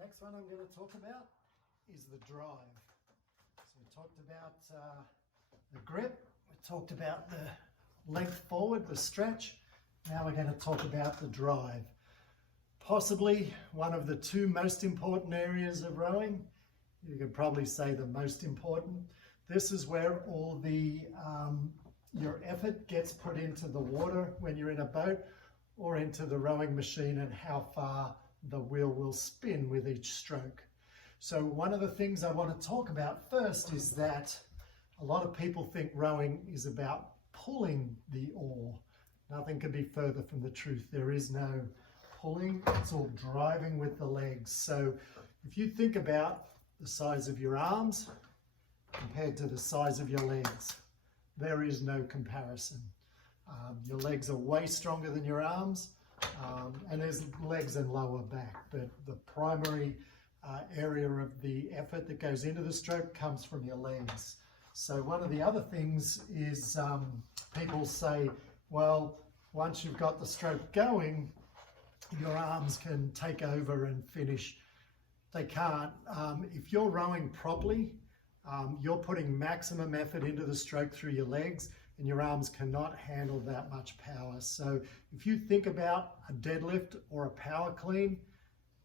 Next one I'm going to talk about is the drive. So we talked about the grip, we talked about the length forward, the stretch. Now we're going to talk about the drive. Possibly one of the two most important areas of rowing. You could probably say the most important. This is where all the your effort gets put into the water when you're in a boat or into the rowing machine, and how far the wheel will spin with each stroke. So one of the things I want to talk about first is that a lot of people think rowing is about pulling the oar. Nothing could be further from the truth. There is no pulling, it's all driving with the legs. So if you think about the size of your arms compared to the size of your legs, there is no comparison. Your legs are way stronger than your arms, and there's legs and lower back, but the primary area of the effort that goes into the stroke comes from your legs. So one of the other things is people say, well, once you've got the stroke going, your arms can take over and finish. They can't. If you're rowing properly, you're putting maximum effort into the stroke through your legs, and your arms cannot handle that much power. So if you think about a deadlift or a power clean,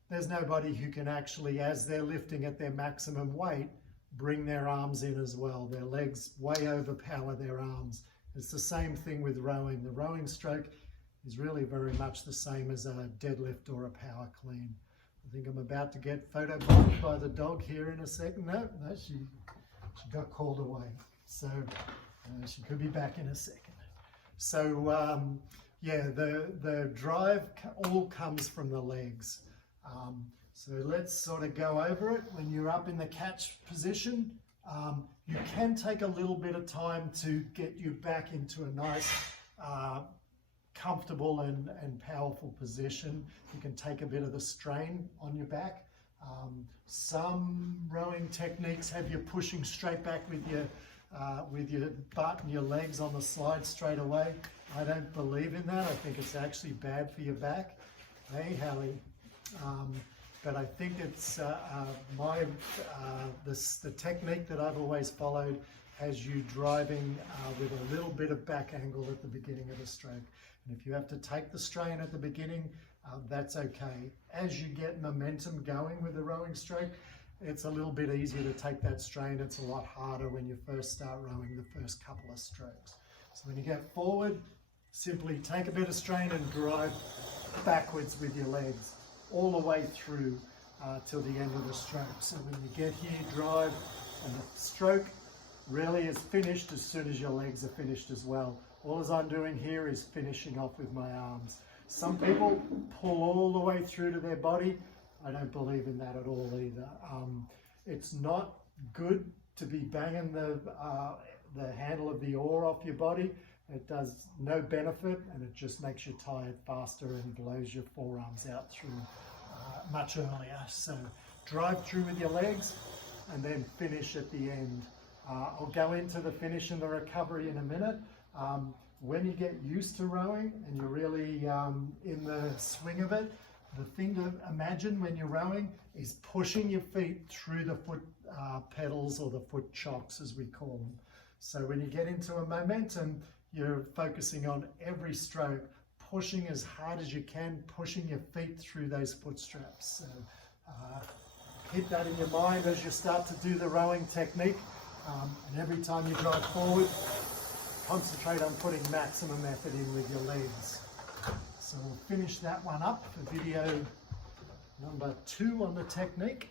there's nobody who can actually, as they're lifting at their maximum weight, bring their arms in as well. Their legs way overpower their arms. It's the same thing with rowing. The rowing stroke is really very much the same as a deadlift or a power clean. I think I'm about to get photobombed by the dog here in a second. No, she got called away. So she could be back in a second. So yeah, the drive all comes from the legs. So let's sort of go over it. When you're up in the catch position, you can take a little bit of time to get you back into a nice comfortable and powerful position. You can take a bit of the strain on your back. Some rowing techniques have you pushing straight back with your butt and your legs on the slide straight away. I don't believe in that. I think it's actually bad for your back. Hey, Hallie. But I think it's the technique that I've always followed has you driving with a little bit of back angle at the beginning of the stroke. And if you have to take the strain at the beginning, that's okay. As you get momentum going with the rowing stroke, it's a little bit easier to take that strain. It's a lot harder when you first start rowing the first couple of strokes. So when you get forward, simply take a bit of strain and drive backwards with your legs all the way through till the end of the stroke. So when you get here, drive, and the stroke really is finished as soon as your legs are finished as well. All as I'm doing here is finishing off with my arms. Some people pull all the way through to their body. I don't believe in that at all either. It's not good to be banging the handle of the oar off your body. It does no benefit, and it just makes you tired faster and blows your forearms out through much earlier. So drive through with your legs and then finish at the end. I'll go into the finish and the recovery in a minute. When you get used to rowing and you're really in the swing of it, the thing to imagine when you're rowing is pushing your feet through the foot pedals, or the foot chocks as we call them. So when you get into a momentum, you're focusing on every stroke, pushing as hard as you can, pushing your feet through those foot straps. So keep that in your mind as you start to do the rowing technique. And every time you drive forward, concentrate on putting maximum effort in with your legs. So we'll finish that one up for video number 2 on the technique.